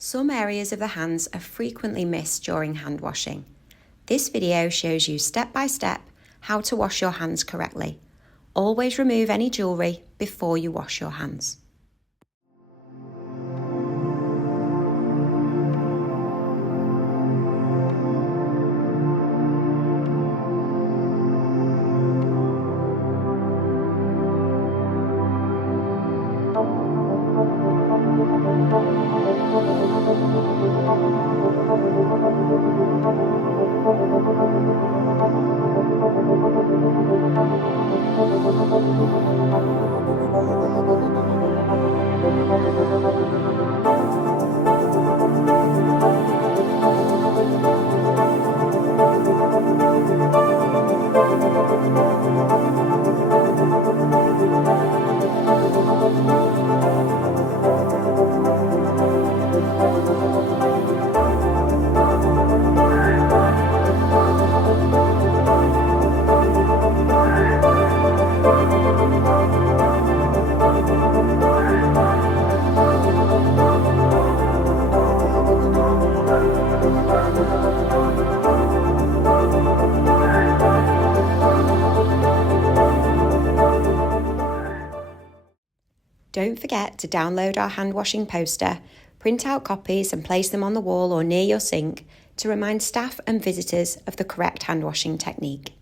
Some areas of the hands are frequently missed during hand washing. This video shows you step by step how to wash your hands correctly. Always remove any jewellery before you wash your hands. Don't forget to download our hand washing poster, print out copies and place them on the wall or near your sink to remind staff and visitors of the correct hand washing technique.